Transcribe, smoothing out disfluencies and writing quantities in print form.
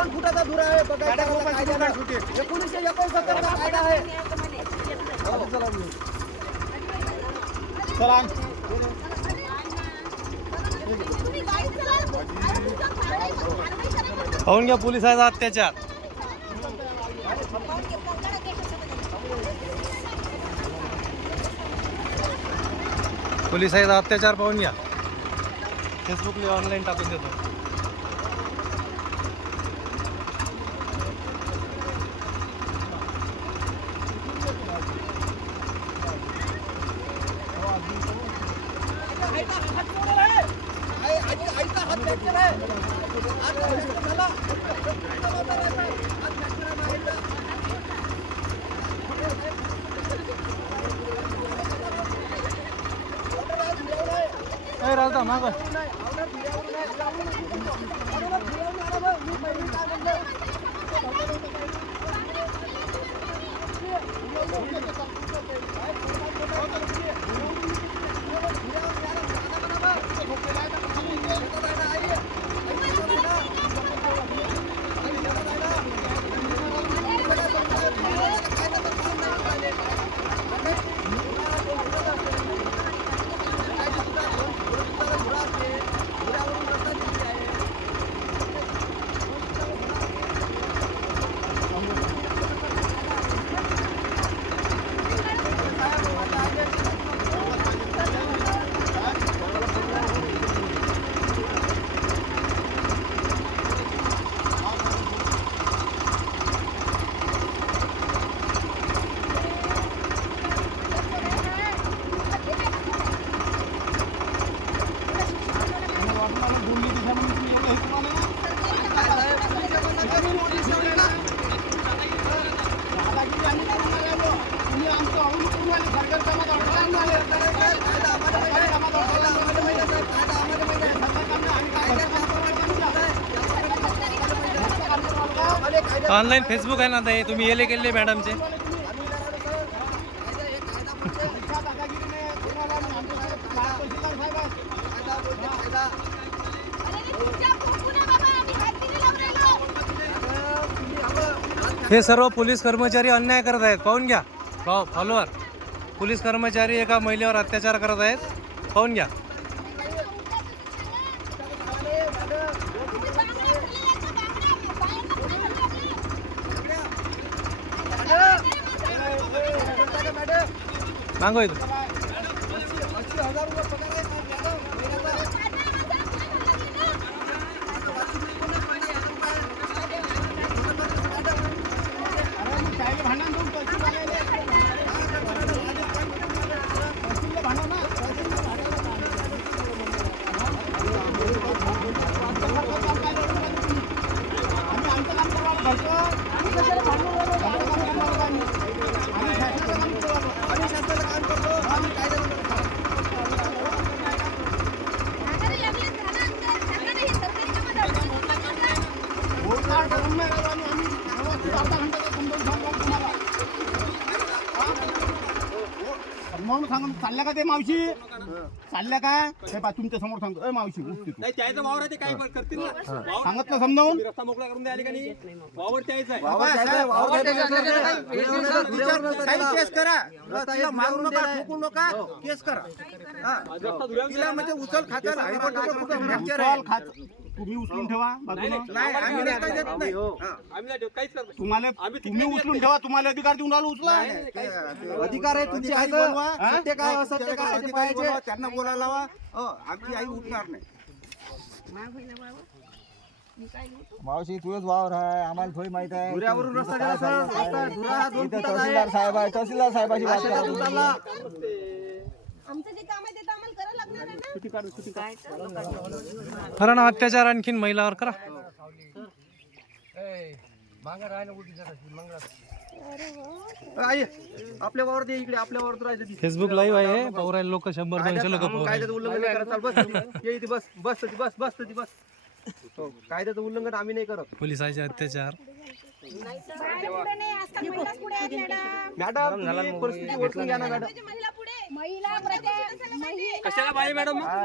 2 फुटाचा दुरा आहे बघायचा कायदा 1969 चा कायदा आहे. चला पाहून घ्या पोलिसांचा अत्याचार. पोलिसांचा अत्याचार पाहून घ्या. फेसबुकला ऑनलाईन टाकून देतो. आईचा हात फ्रॅक्चर आहे. हात फ्रॅक्चर झाला. ए राजा माग ऑनलाईन फेसबुक आहे ना ते तुम्ही येले केले मॅडमचे. हे सर्व पोलीस कर्मचारी अन्याय करत आहेत. पाहून घ्या फॉलोअर. पोलीस कर्मचारी एका महिलेवर अत्याचार करत आहेत. पाहून घ्या. मागो इथं. म्हणून सांग चालल्या का ते मावशी चालल्या का हे पा तुमच्या समोर सांगतो ए मावशी उठते तू. नाही त्याचं वावर आहे ते काय करतील ना. सांगितलं समजावून रस्ता मोकळा करून द्यायला का नाही. वावर त्याचं आहे. काही केस करा. तिला मारू नका ठोकू नका केस करा. तिला म्हणजे उचल खात्याला फ्रॅक्चर आहे. तुम्ही उचलून ठेवा बाजूला. नाही आम्ही रस्ता देत नाही. आम्ही नाही देत, काहीच करत नाही. तुम्हाला तुम्ही उचलून ठेवा. तुम्हाला अधिकार देऊन राहिलो उचला. अधिकार आहे तुमची आई बोलवा. सत्य काय असत्य काय ते पाहिजे त्यांना बोलायला लावा. आमची आई उठणार नाही. मावशी तुझंच वावर आहे आम्हाला थोडी माहित आहे. धुऱ्यावरून रस्ता गेला सर. रस्ता धुरा हा 2 इथं फुटाचा तहसीलदार आहे. साहेब आहे. तहसीलदार साहेबाशी बात करा तुम्ही. उचलला. आमचं जे काम आहे ते तर आम्हाला करावं लागणार आहे ना. करा ना अत्याचार आणखीन महिलावर करा. आई आपल्या वावर दे इकडे. आपल्या वावर राहायचं तिथे. फेसबुक लाईव्ह आहे. पाहू राहिले लोक 100-200 लोक पाहू राहिले. कायद्याचं उल्लंघन नाही करत. चाल बस ये इथे बस बस बस बस बस. हो, कायद्याचं उल्लंघन आम्ही नाही करत. पोलिसांचे अत्याचार. पुढे नाही आजकाल महिलाच पुढे आहेत मॅडम. मॅडम तुम्ही परिस्थिती ओळखून घ्या ना मॅडम. महिला पुढे महिला प्रजा कशाला बाई मॅडम.